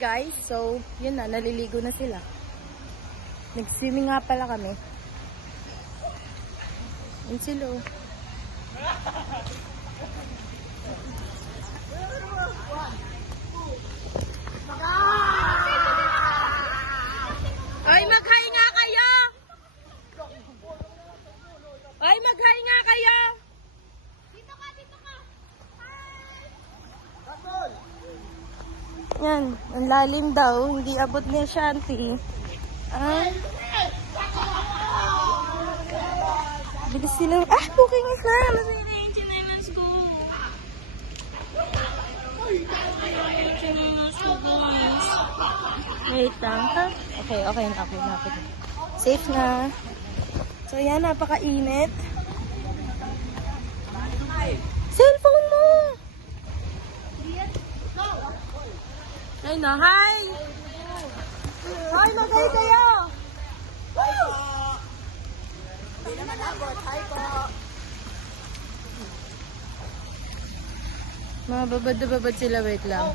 Guys, so yun na, naliligo na sila. Nag-swimming nga pala kami. Yun sila. Ay, mag-hi nga kayo! Ay, mag-hi nga kayo! Dito ka! Yan, ang lalim daw, hindi abot ni Shanti. Bilis sila. Booking is na! Nasa yung let's go! Wait lang, ha? Okay na. Safe na. So yan, napaka-init. Cellphone mo! Ay na, hi! Hi, mag-hi kayo! Hi po! Hindi naman abot, hi po! Mga babad na babad sila, wait lang.